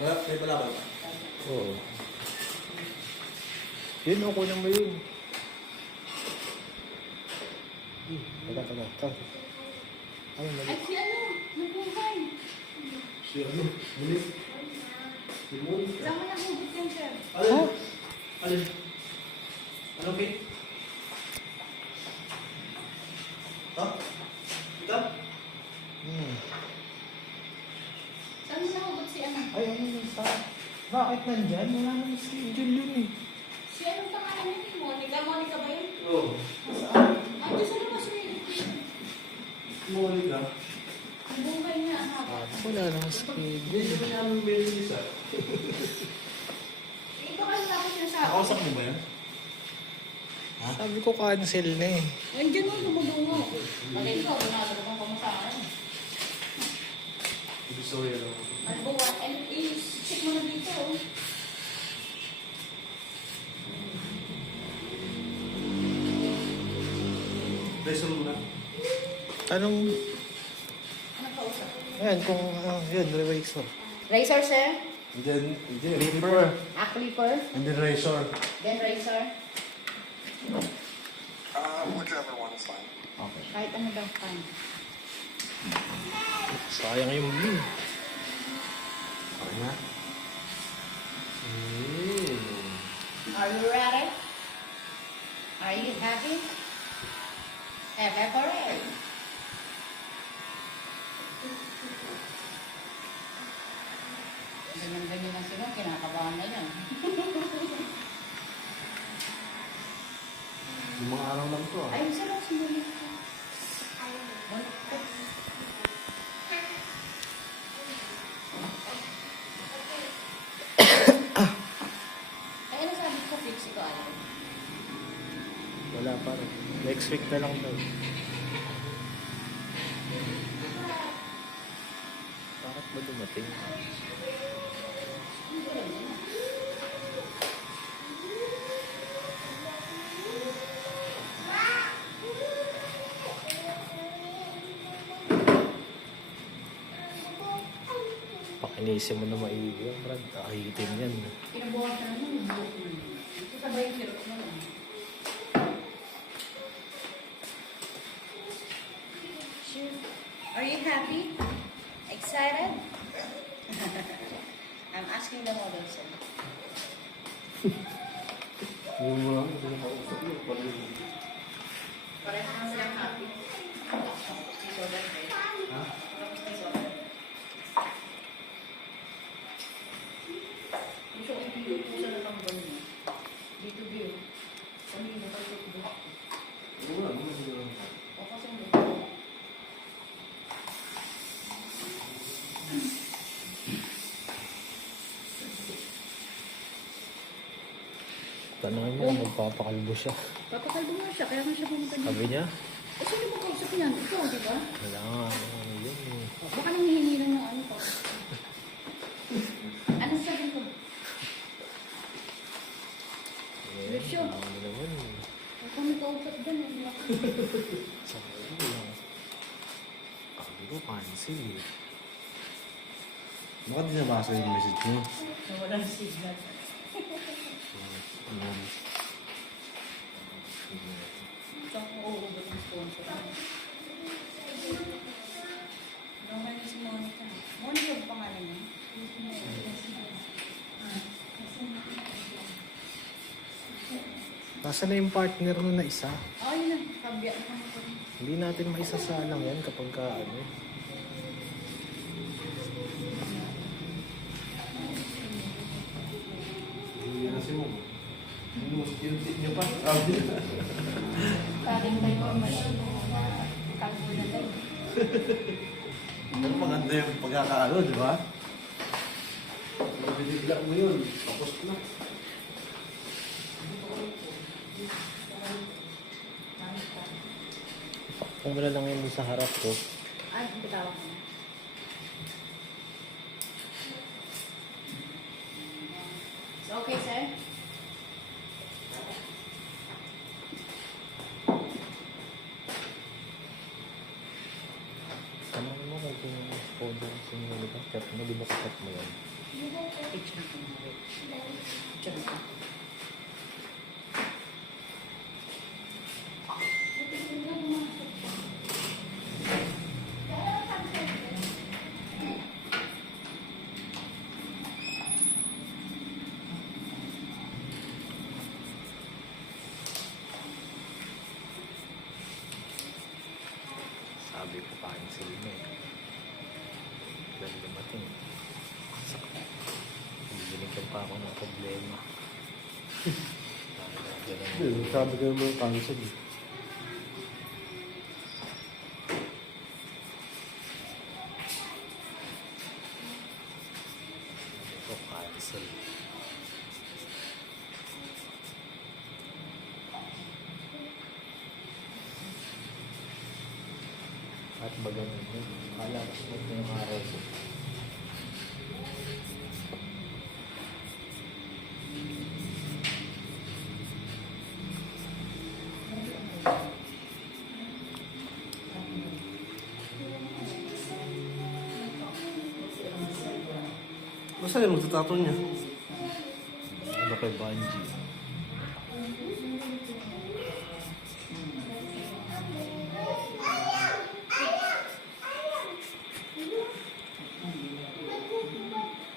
May palaban pa? Oo. Yun, ako na mo yun. Taga. Ay, mali. Ay, si ano? Nagbuhay. Si ano? Muli? Si Moon? Saan mo nahugot yan, sir? Alin? Alin? Ano, Pete? Ha? Ito? Saan mo nahugot si ano? Ay, ano yung sa... Bakit nandyan? Wala naman si Angel yun eh. Si ano pangalan niya? Monica? Monica ba yun? Oo. Ay, doon sa labas mo yun. Monica. Nagbuhay niya ang haba. Wala naman si Hindi siya niya ang Melissa. Ito kasi tapos niya sa akin. Nakausap mo ba yan? Sabi ko cancel na eh. Nandiyan mo, dumudungo. Bagay ikaw, ginagawa kang pamasahan. Hindi sorry ano. Malbuwa, and i-check mo na dito. Oh. Lesson mo na. Anong... Ano kausap? Ayan, kung... yun, Razor. Razor, sir? And then, Clipper. Clipper. And then razor. Then razor. Whichever one is fine. Okay. Kahit ano daw, fine. Sayang yung blue. Okay na. Are you ready? Are you happy? Evaporate. Ganyan-ganyan na sila, kinakabahan na yan. Yung mga araw lang to ah. Ayun sila, sinulit ko. Ay, ano sabi ko, fix ito, alam. Wala pa rin. Next week na lang daw. Bakit ba dumating? Pakinisin mo na maigi. Brad, kahihitin yan. Pinabuhat na naman, yung buhok mo. Ito sabay yung sirot mo lang. Sure. Are you happy? Excited? I'm asking the model, sir. Yung mga hindi na kausap yun. Pareho na silang happy. Disorder, sir. Ha? Disorder. Gusto ko i-view. Gusto na lang ba niya? Dito view. Kami yung nakasok dito. Wala, hindi lang. O kasi mo. Tanongin niya, magpapakalbo siya. Papakalbo nga siya, kaya nga siya pumunta dito. Sabi niya, Eh, sino mo kausap niyan? Ikaw, di ba? wala nga, ano yun eh. Baka nanghihingi lang ng ano pa. Anong sabi ko? Lucio. Ano naman eh. Huwag kami kausap dyan. Sabi ko lang. Sabi ko, cancel eh. Bakit di nabasa yung message mo? Walang signal. Ano? Saan ko uugot ng sponsor? Doon kayo si Monica. Monica ang pangalan niya? Nasa na yung partner mo na isa? Oh, yun na. Kabya na ko. Hindi natin maisasalang yan kapag ka ano. Hindi na si Mom. Yung tip niyo pa. Kaling tayo ang masyado. Kalbo na tayo. Pero maganda yung pagkakaano, di ba? Mabibigla mo yun. Tapos na. Kung wala lang yun sa harap ko. Ay, bitawag mo. So, okay, sir? Tanong mo kung photo sinunod ka. Kat mo, di ba kakat mo yan? Picture ko na rin. Picture ko. Sabi ko cancel na eh. Dahil dumating. Binigyan pa ako ng problema. Sabi ko naman cancel eh. Ito cancel. At baga naman, kala ko smooth na yung araw ko. Basta yun, magtatato niya. Ano kay Bungie?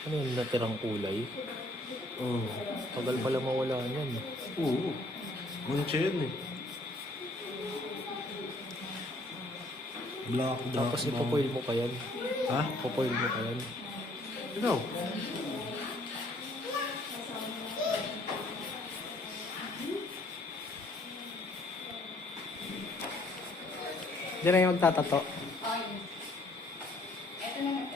Ano yung natirang kulay? Oo. Tagal pala mawala yan. Oo. Bunche yun eh. Black, Tapos ipapoil mo pa yan. Ha? Ipapoil mo pa yan. Ikaw? Diyan na yung magtatato. Ay. Ito naman.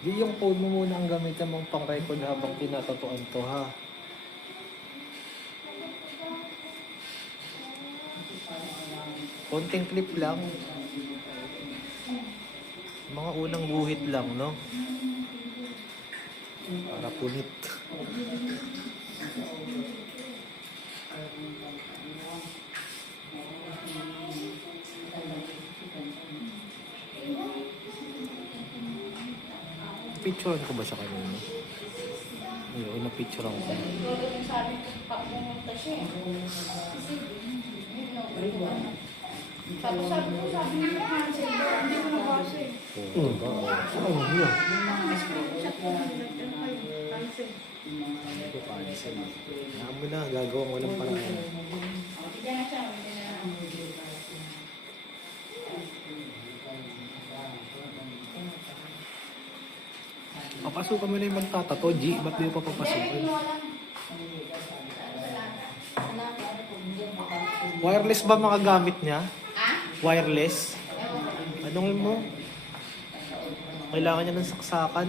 Di yung phone mo muna ang gamitan mong pang-record habang tinatatuan to ha. Konting clip lang. Mga unang guhit lang, no? Para punit. Picturean ko ba siya kanina? Ayun, na-picturean ko. Lolo yung sabi ko, pumunta siya. Tapos sabi niya, cancel daw. Hindi ko nabasa eh. Oo, ba? Saan mo niya? Screenshot ko na cancel. Ito, cancel. Alam mo na, gagawin ko ng paraan. Bigyan na siya. Bigyan na. Papasukan mo na yung magtatato, G. Ba't di mo pa papasukan? Wireless ba makagamit niya? Wireless? Anong mo? Kailangan niya ng saksakan.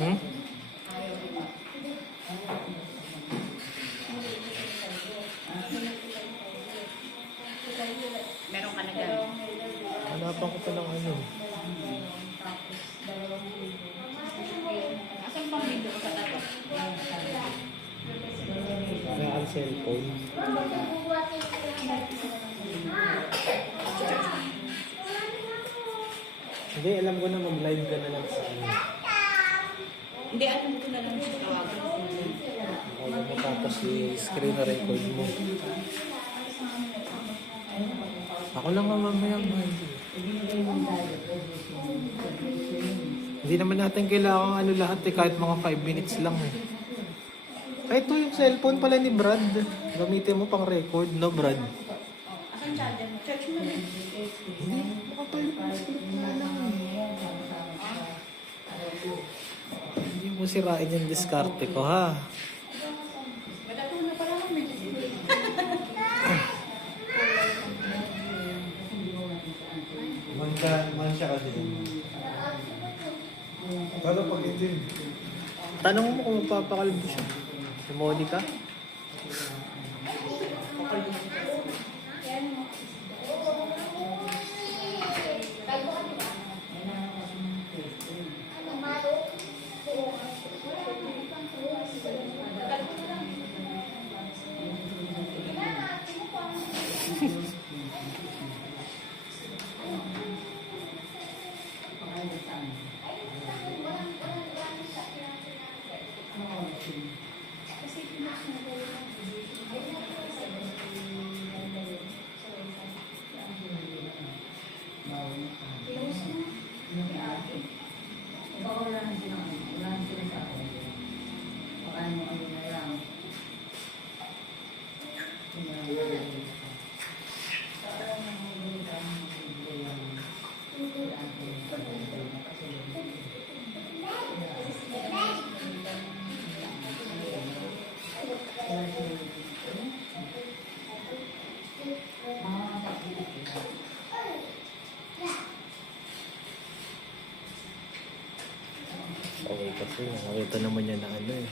Hmm? Meron ka na gano'n. Hanapan ko pa ng ano. Asan pang video ko sa tato? Kaya ang cellphone. Hindi, alam ko na mag-live ka na lang sa ano. Hindi, alam ko na lang siya tawagan. Alam mo tapos i-screen na record mo. Ako lang ang mamaya man. Hindi naman natin kailangan ano lahat eh, kahit mga 5 minutes lang eh. Kahit to yung cellphone pala ni Brad. Gamitin mo pang record, no Brad? Asan charger mo? Charge mo na. Hindi, baka pa yung script na lang. Hindi mo sirain yung diskarte ko ha. Madato na pala kami. Mansya kasi. Pero pag itim. Tanong mo kung magpapakalbo siya. Si Monica? Kalbo Okay kasi, nakita naman niya na ano eh.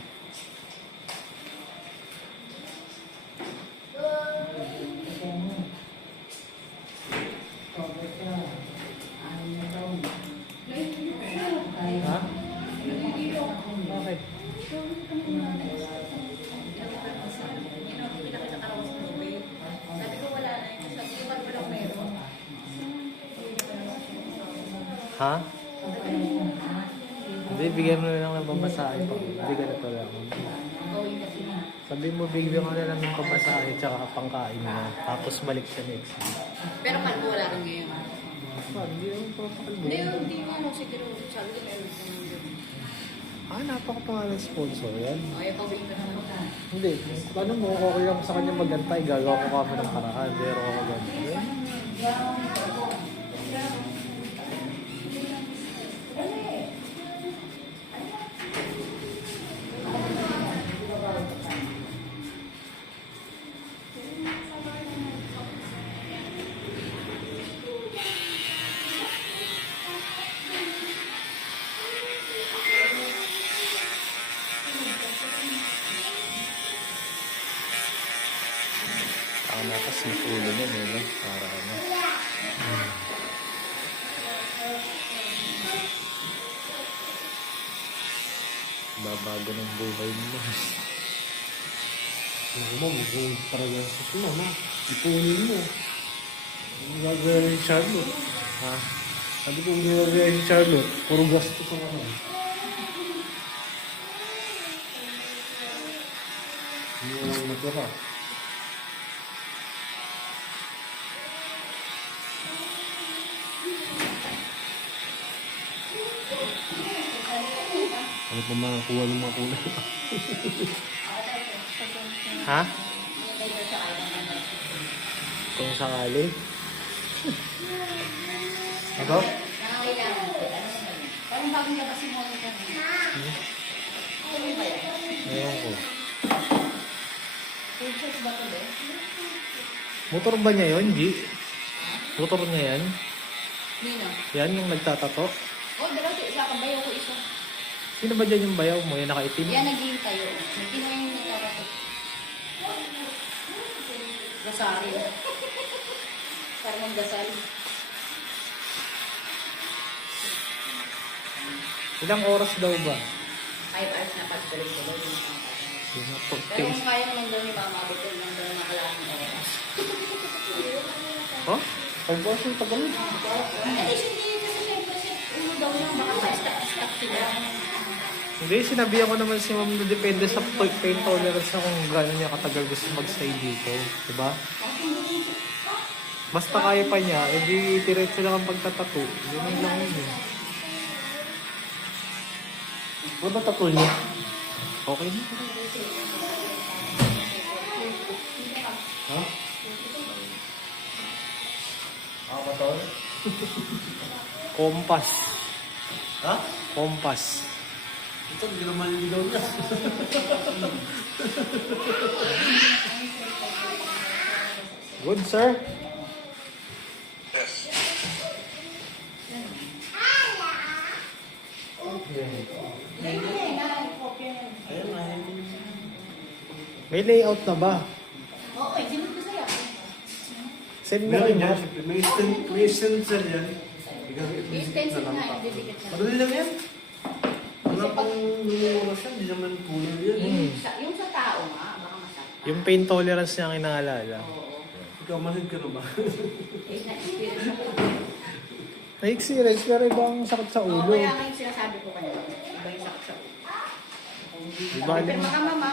Ha? Bakit? Sabi ko wala na yun. Sabi ko wala ko meron. Ha? Hindi, bigyan mo na lang ng pamasahe pa. Hindi ka na lang. Gawin kasi na. Sabi mo, bigyan mo na lang ng pamasahe tsaka pangkain mo. Tapos balik siya next week. Pero kalbo wala rin ngayon. Hindi ako papakalbo. Hindi nga ano, siguro sabi ko meron ko yun. Napakapangalan sponsor yan. Ayaw pa wing ka naman ka. Hindi. Paano mo, okay lang sa kanya magantay. Gagawa ko kami ng paraan. Pero ako magantay. Tama kasi yung ulo niya, no? Para ano. Babago ng buhay mo. Naku mo, kung talaga sa suma, ipunin mo. Ang gagawin ni Charlotte. Ha? Sabi ko, kung gagawin ni Charlotte, puro gasto sa naman. Hindi mo lang natira. Ano pa makakuha ng mga kulay? Ha? Kung sakali. Ito? Nangangailangan ko. Ano naman yun? Parang bagong labas yung Monica. Ano ba yan? Ewan ko. Full choice ba ito eh? Motor ba niya yun, G? Motor niya yan? Nino? Yan yung nagtatato? Oh, dalawa ito. Isa kabayo ko isa. Sino ba dyan yung bayaw mo? Yung nakaitim? Yan naging tayo. Hindi mo yung nagkakato. Gasari. Parang gasali. Ilang oras daw ba? 5 hours na pagtuloy ko daw yung mga Yung Pero pag-taste. kung kaya naman daw ni Mama, abot yun lang daw yung nakalaking oras. Oh? Pag-boss yung tagal. Eh, hindi kasi siyempre siya, ulo daw lang, baka ma-stack sila. Hindi, sinabihan ko naman si ma'am na depende sa pain tolerance na kung gano'n niya katagal gusto mag-stay dito. Diba? Basta kaya pa niya, edi diretso lang ang pagtatato. Ganun lang yun eh. Ano ba tattoo niya? Okay na. Ha? Ako ba to? Kompas. Ha? Kompas. Ito, hindi naman yung ilaw niya. Good, sir. Yes. Ayun nga, May layout na ba? Okay, sinunod ko sa'yo. Send mo meron rin, yan. ma'am. May stencil yan. Yung stencil nga, yung didikit na. Madali lang yan. Wala pang lumuras yan. Hindi naman kulay yan. Yung sa tao nga, baka masakta. Yung pain tolerance niya ang inaalala. Oo. Ikaw, masid ka na ba? Eh, na-experience ako. Na-experience pero ibang sakit sa Oo, ulo. kaya nga yung sinasabi ko kanina. Iba yung sakit sa ulo. Iba Pero yung... maka mama,